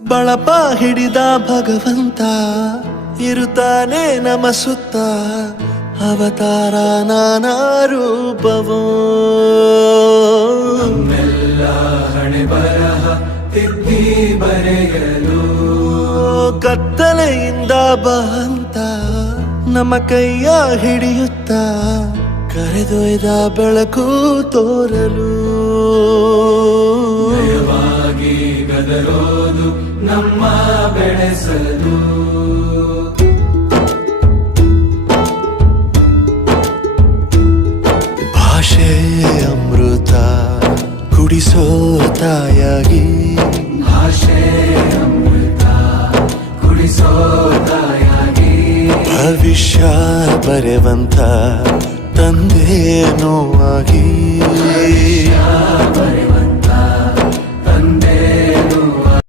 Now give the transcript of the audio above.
ಬಳಪ ಹಿಡಿದ ಭಗವಂತ ಇರುತ್ತಾನೆ ನಮ ಸುತ್ತ ಅವತಾರ ನಾನಾ ರೂಪವೋ ನಮ್ಮೆಲ್ಲ ಹಣೆ ಬರಹ ತಿದ್ದಿ ಬರೆಯಲು ಕತ್ತಲೆಯಿಂದ ಬಂತ ನಮ್ಮ ಕೈಯ ಹಿಡಿಯುತ್ತ ಕರೆದೊಯ್ದ ಬೆಳಕು ತೋರಲು ಭಯವಾಗಿ ಗದರೋದು ನಮ್ಮ ಬೆಳೆಸಲು ಭಾಷೆ ಅಮೃತ ಕುಡಿಸೋ ತಾಯಾಗಿ ಭಾಷೆ ಅಮೃತ ಕುಡಿಸೋ ತಾಯಾಗಿ ಭವಿಷ್ಯ ಬರೆವಂತ ತಂದೇನೋ ಆಗಿ